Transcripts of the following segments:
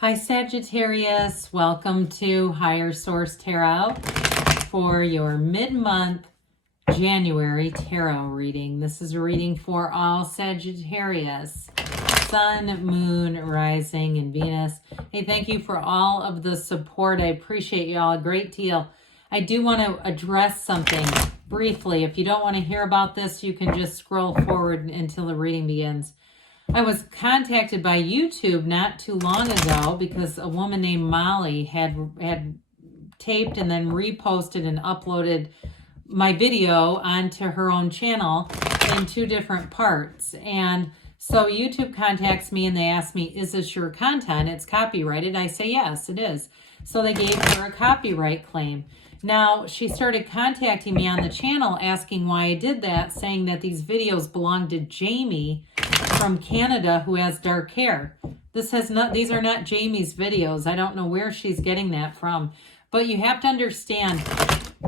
Hi Sagittarius, welcome to Higher Source Tarot for your mid-month January tarot reading. This is a reading for all Sagittarius, Sun, Moon, Rising, and Venus. Hey, thank you for all of the support. I appreciate y'all a great deal. I do want to address something briefly. If you don't want to hear about this, you can just scroll forward until the reading begins. I was contacted by YouTube not too long ago because a woman named Molly had taped and then reposted and uploaded my video onto her own channel in two different parts. And so YouTube contacts me and they ask me, is this your content? It's copyrighted. I say, yes, it is. So they gave her a copyright claim. Now, she started contacting me on the channel asking why I did that, saying that these videos belong to Jamie from Canada who has dark hair. These are not Jamie's videos. I don't know where she's getting that from. But you have to understand,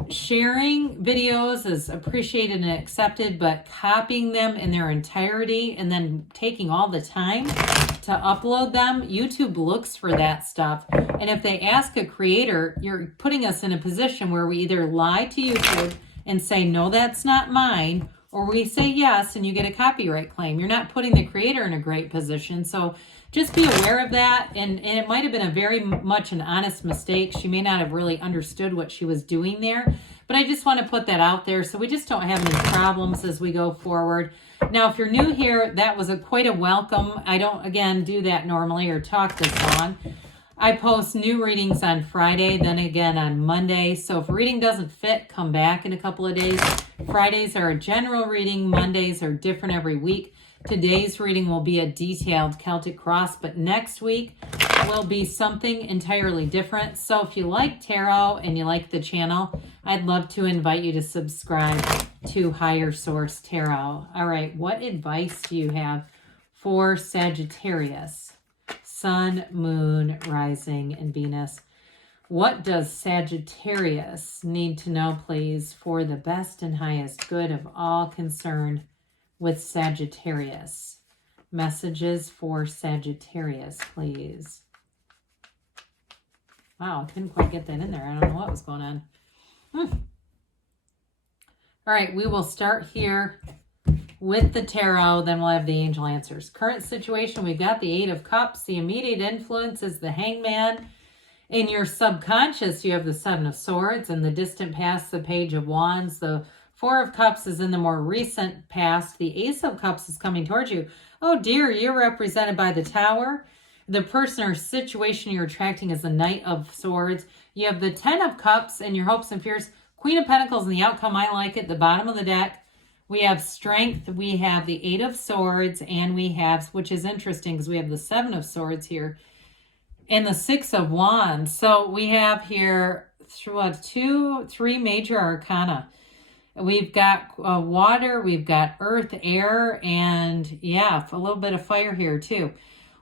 sharing videos is appreciated and accepted, but copying them in their entirety and then taking all the time to upload them, YouTube looks for that stuff. And if they ask a creator, you're putting us in a position where we either lie to YouTube and say, no, that's not mine, or we say yes and you get a copyright claim. You're not putting the creator in a great position. So just be aware of that. And it might have been a very much an honest mistake. She may not have really understood what she was doing there. But I just want to put that out there so we just don't have any problems as we go forward. Now, if you're new here, that was quite a welcome. I don't, again, do that normally or talk this long. I post new readings on Friday, then again on Monday. So if a reading doesn't fit, come back in a couple of days. Fridays are a general reading. Mondays are different every week. Today's reading will be a detailed Celtic cross, but next week will be something entirely different. So if you like tarot and you like the channel, I'd love to invite you to subscribe to Higher Source Tarot. All right, what advice do you have for Sagittarius? Sun, Moon, Rising, and Venus. What does Sagittarius need to know, please, for the best and highest good of all concerned with Sagittarius? Messages for Sagittarius, please. Wow, I couldn't quite get that in there. I don't know what was going on. All right, we will start here with the tarot, then we'll have the angel answers. Current situation, we've got the Eight of Cups. The immediate influence is the Hangman. In your subconscious, you have the Seven of Swords. In the distant past, the Page of Wands. The Four of Cups is in the more recent past. The Ace of Cups is coming towards you. Oh dear, you're represented by the Tower. The person or situation you're attracting is the Knight of Swords. You have the Ten of Cups and your hopes and fears. Queen of Pentacles and the outcome, I like it, the bottom of the deck. We have Strength, we have the Eight of Swords, and we have, which is interesting because we have the Seven of Swords here, and the Six of Wands. So we have here three major arcana. We've got water, we've got earth, air, and yeah, a little bit of fire here too.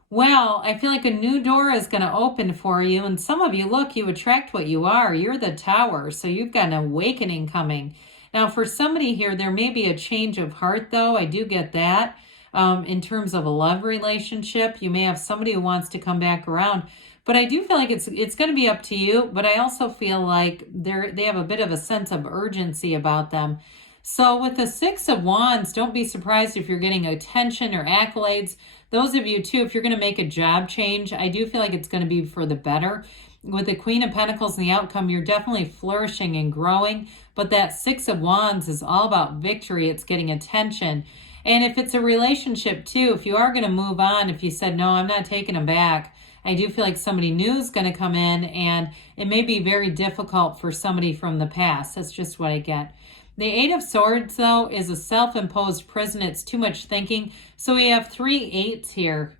Well, I feel like a new door is going to open for you. And some of you, look, you attract what you are. You're the Tower. So you've got an awakening coming. Now, for somebody here, there may be a change of heart, though. I do get that. In terms of a love relationship, you may have somebody who wants to come back around. But I do feel like it's going to be up to you. But I also feel like they have a bit of a sense of urgency about them. So with the Six of Wands, don't be surprised if you're getting attention or accolades. Those of you, too, if you're going to make a job change, I do feel like it's going to be for the better. With the Queen of Pentacles and the outcome, you're definitely flourishing and growing. But that Six of Wands is all about victory. It's getting attention. And if it's a relationship, too, if you are going to move on, if you said, no, I'm not taking them back, I do feel like somebody new is going to come in. And it may be very difficult for somebody from the past. That's just what I get. The Eight of Swords, though, is a self-imposed prison. It's too much thinking. So we have 3 eights here.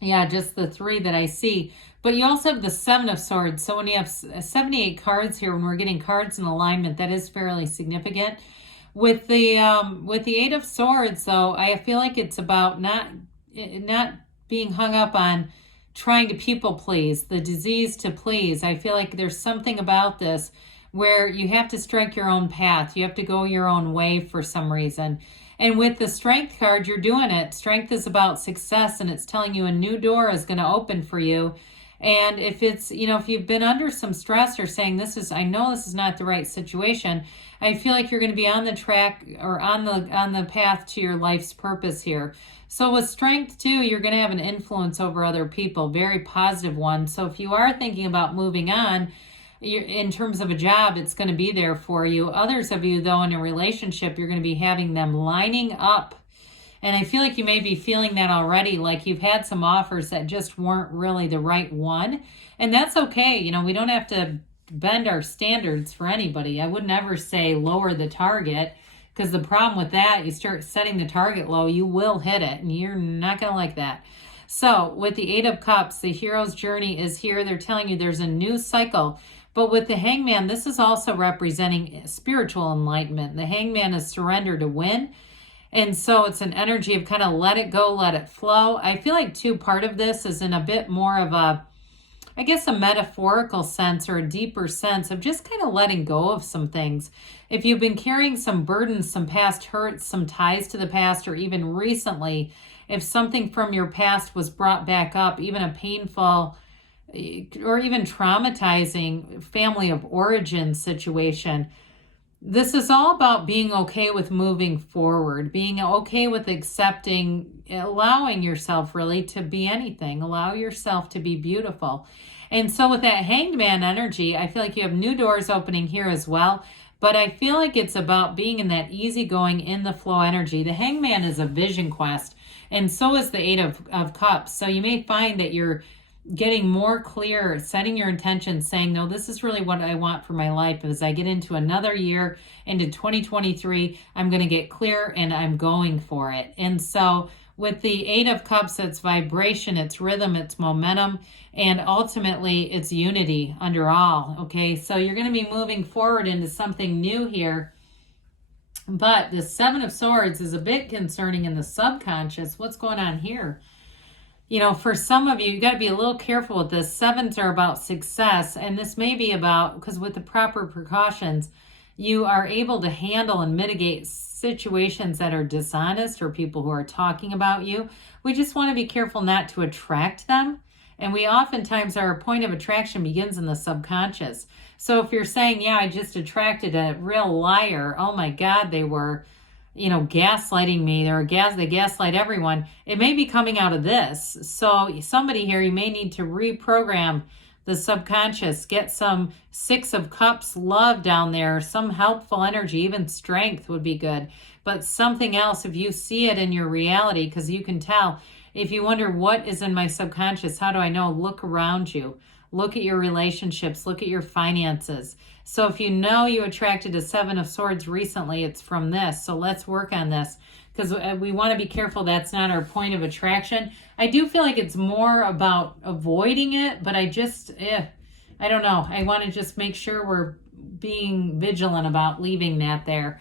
Yeah, just the 3 that I see. But you also have the Seven of Swords. So when you have 78 cards here, when we're getting cards in alignment, that is fairly significant. With the Eight of Swords, though, I feel like it's about not being hung up on trying to people please, the disease to please. I feel like there's something about this where you have to strike your own path. You have to go your own way for some reason. And with the Strength card, you're doing it. Strength is about success, and it's telling you a new door is going to open for you. And if it's, if you've been under some stress or saying I know this is not the right situation, I feel like you're going to be on the track or on the path to your life's purpose here. So with Strength too, you're going to have an influence over other people, very positive one. So if you are thinking about moving on, in terms of a job, it's going to be there for you. Others of you, though, in a relationship, you're going to be having them lining up. And I feel like you may be feeling that already, like you've had some offers that just weren't really the right one. And that's okay. We don't have to bend our standards for anybody. I would never say lower the target, because the problem with that, you start setting the target low, you will hit it, and you're not going to like that. So with the 8 of Cups, the hero's journey is here. They're telling you there's a new cycle. But with the Hangman, this is also representing spiritual enlightenment. The Hangman is surrender to win. And so it's an energy of kind of let it go, let it flow. I feel like too, part of this is in a bit more of a metaphorical sense or a deeper sense of just kind of letting go of some things. If you've been carrying some burdens, some past hurts, some ties to the past, or even recently, if something from your past was brought back up, even a painful or even traumatizing family of origin situation, this is all about being okay with moving forward, being okay with accepting, allowing yourself really to be anything, allow yourself to be beautiful. And so with that Hanged Man energy, I feel like you have new doors opening here as well. But I feel like it's about being in that easygoing, in the flow energy. The Hangman is a vision quest, and so is the 8 of Cups. So you may find that you're getting more clear, setting your intentions, saying, no, this is really what I want for my life. As I get into another year, into 2023, I'm going to get clear and I'm going for it. And so with the 8 of Cups, it's vibration, it's rhythm, it's momentum, and ultimately it's unity under all. Okay, so you're going to be moving forward into something new here. But the 7 of Swords is a bit concerning in the subconscious. What's going on here? For some of you, you got to be a little careful with this. 7s are about success, and this may be about, because with the proper precautions, you are able to handle and mitigate situations that are dishonest or people who are talking about you. We just want to be careful not to attract them. And we oftentimes, our point of attraction begins in the subconscious. So if you're saying, yeah, I just attracted a real liar, oh my God, they were gaslighting me, they gaslight everyone, it may be coming out of this. So somebody here, you may need to reprogram the subconscious, get some 6 of Cups love down there, some helpful energy, even strength would be good. But something else, if you see it in your reality, because you can tell, if you wonder what is in my subconscious, how do I know? Look around you. Look at your relationships. Look at your finances. So if you know you attracted a 7 of Swords recently, it's from this. So let's work on this, because we want to be careful that's not our point of attraction. I do feel like it's more about avoiding it, but I don't know. I want to just make sure we're being vigilant about leaving that there.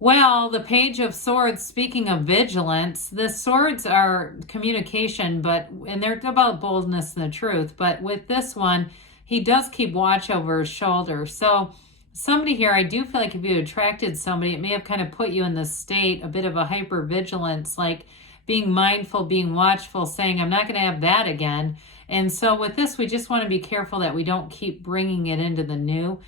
Well, the Page of Swords, speaking of vigilance, the swords are communication, and they're about boldness and the truth. But with this one, he does keep watch over his shoulder. So somebody here, I do feel like if you attracted somebody, it may have kind of put you in this state, a bit of a hypervigilance, like being mindful, being watchful, saying, I'm not going to have that again. And so with this, we just want to be careful that we don't keep bringing it into the new.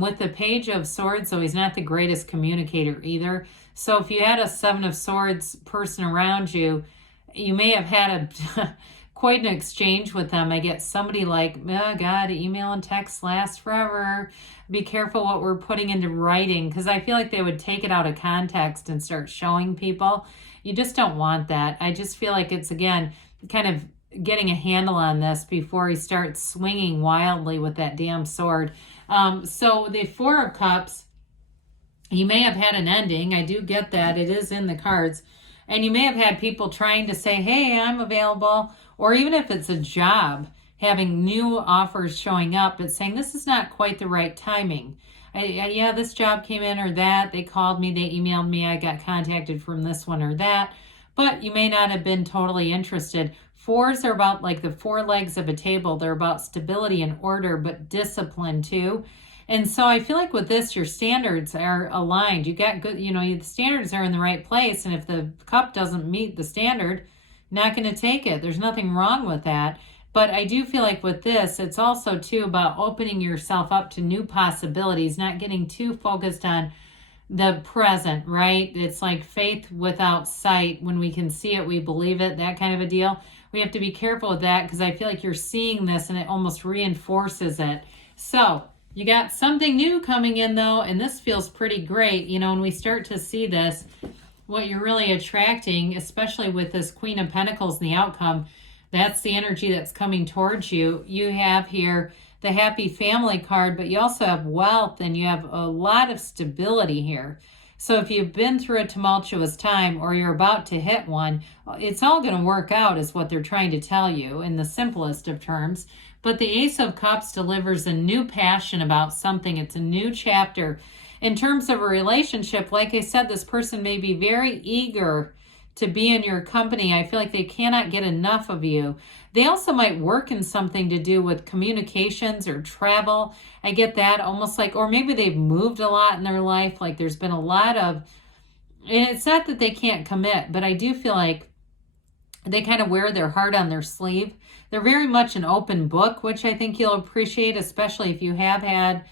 With the Page of Swords, so he's not the greatest communicator either. So if you had a 7 of Swords person around you, you may have had quite an exchange with them. I get somebody like, oh God, email and text last forever. Be careful what we're putting into writing, because I feel like they would take it out of context and start showing people. You just don't want that. I just feel like it's, again, kind of getting a handle on this before he starts swinging wildly with that damn sword. So the 4 of Cups, you may have had an ending. I do get that. It is in the cards. And you may have had people trying to say, hey, I'm available. Or even if it's a job, having new offers showing up, but saying this is not quite the right timing. Yeah, this job came in or that. They called me, they emailed me, I got contacted from this one or that. But you may not have been totally interested. 4s are about like the 4 legs of a table. They're about stability and order, but discipline too. And so I feel like with this, your standards are aligned. You got good, the standards are in the right place. And if the cup doesn't meet the standard, not going to take it. There's nothing wrong with that. But I do feel like with this, it's also too about opening yourself up to new possibilities, not getting too focused on the present, right? It's like faith without sight. When we can see it, we believe it, that kind of a deal. We have to be careful with that because I feel like you're seeing this and it almost reinforces it. So you got something new coming in though, and this feels pretty great. When we start to see this, what you're really attracting, especially with this Queen of Pentacles and the outcome, that's the energy that's coming towards you. You have here the happy family card, but you also have wealth and you have a lot of stability here. So if you've been through a tumultuous time or you're about to hit one, it's all going to work out is what they're trying to tell you in the simplest of terms. But the Ace of Cups delivers a new passion about something. It's a new chapter. In terms of a relationship, like I said, this person may be very eager to be in your company. I feel like they cannot get enough of you. They also might work in something to do with communications or travel. I get that almost like, or maybe they've moved a lot in their life. Like there's been a lot of, and it's not that they can't commit, but I do feel like they kind of wear their heart on their sleeve. They're very much an open book, which I think you'll appreciate, especially if you have had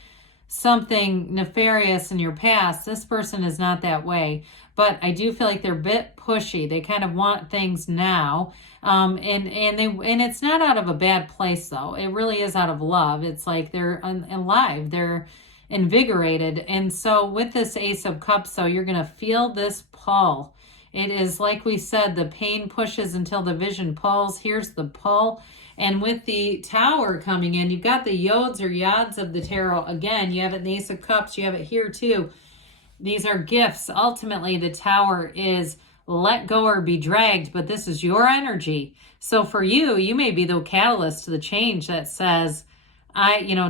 something nefarious in your past. This person is not that way, but I do feel like they're a bit pushy. They kind of want things now, and it's not out of a bad place though. It really is out of love. It's like they're alive, they're invigorated, and so with this Ace of Cups, though, you're gonna feel this pull. It is like we said, the pain pushes until the vision pulls. Here's the pull. And with the Tower coming in, you've got the Yods or Yods of the Tarot. Again, you have it in the Ace of Cups. You have it here too. These are gifts. Ultimately, the Tower is let go or be dragged, but this is your energy. So for you, you may be the catalyst to the change that says,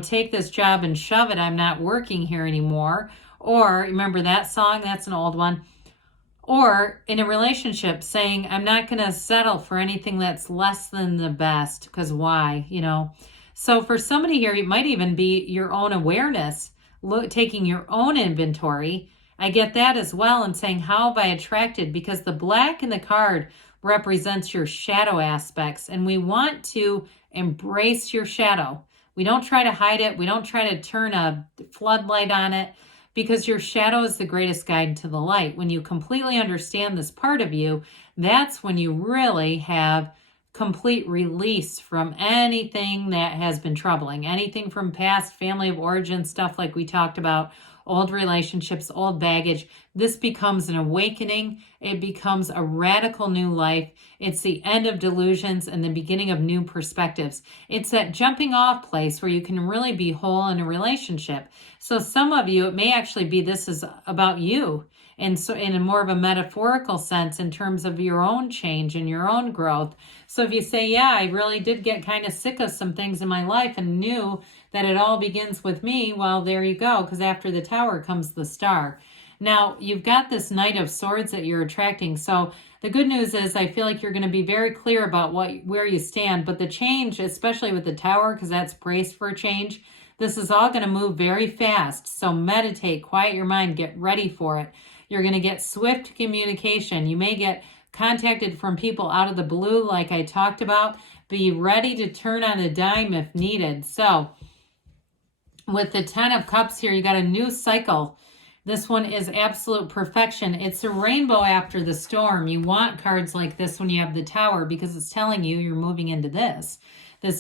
take this job and shove it. I'm not working here anymore. Or remember that song? That's an old one. Or in a relationship saying, I'm not going to settle for anything that's less than the best, because why, So for somebody here, it might even be your own awareness, taking your own inventory. I get that as well, and saying, how have I attracted? Because the black in the card represents your shadow aspects, and we want to embrace your shadow. We don't try to hide it. We don't try to turn a floodlight on it. Because your shadow is the greatest guide to the light. When you completely understand this part of you, that's when you really have complete release from anything that has been troubling, anything from past family of origin stuff like we talked about, old relationships, old baggage. This becomes an awakening. It becomes a radical new life. It's the end of delusions and the beginning of new perspectives. It's that jumping off place where you can really be whole in a relationship. So some of you, it may actually be this is about you. And so in a more of a metaphorical sense in terms of your own change and your own growth. So if you say, yeah, I really did get kind of sick of some things in my life and knew that it all begins with me, well, there you go, because after the Tower comes the Star. Now, you've got this Knight of Swords that you're attracting. So the good news is I feel like you're going to be very clear about where you stand. But the change, especially with the Tower, because that's braced for a change, this is all going to move very fast. So meditate, quiet your mind, get ready for it. You're going to get swift communication. You may get contacted from people out of the blue like I talked about. Be ready to turn on a dime if needed. So with the 10 of Cups here, you got a new cycle. This one is absolute perfection. It's a rainbow after the storm. You want cards like this when you have the Tower because it's telling you you're moving into this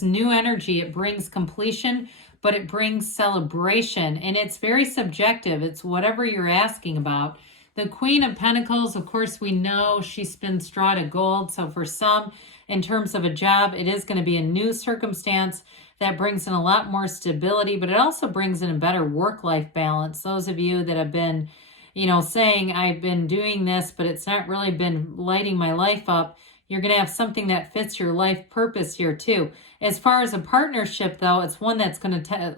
new energy. It brings completion, but it brings celebration, and it's very subjective. It's whatever you're asking about. The Queen of Pentacles, of course, we know she spins straw to gold. So for some, in terms of a job, it is going to be a new circumstance that brings in a lot more stability, but it also brings in a better work-life balance. Those of you that have been, saying, I've been doing this, but it's not really been lighting my life up, you're going to have something that fits your life purpose here too. As far as a partnership, though, it's one that's going to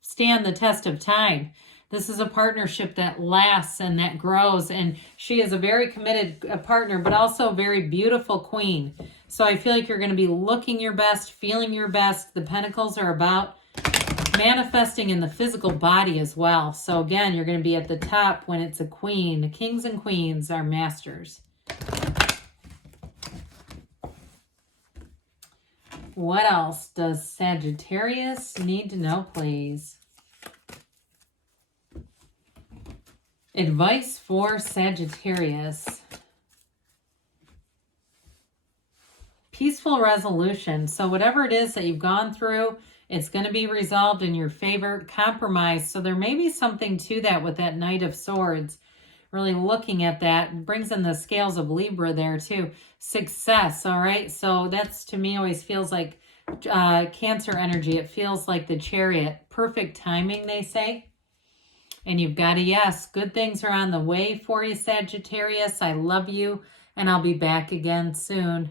stand the test of time. This is a partnership that lasts and that grows, and she is a very committed partner, but also a very beautiful queen. So I feel like you're going to be looking your best, feeling your best. The Pentacles are about manifesting in the physical body as well. So again, you're going to be at the top when it's a queen. The kings and queens are masters. What else does Sagittarius need to know, please? Advice for Sagittarius. Peaceful resolution. So whatever it is that you've gone through, it's going to be resolved in your favor. Compromise. So there may be something to that with that Knight of Swords. Really looking at that. It brings in the scales of Libra there too. Success, all right? So that's, to me, always feels like Cancer energy. It feels like the Chariot. Perfect timing, they say. And you've got a yes. Good things are on the way for you, Sagittarius. I love you, and I'll be back again soon.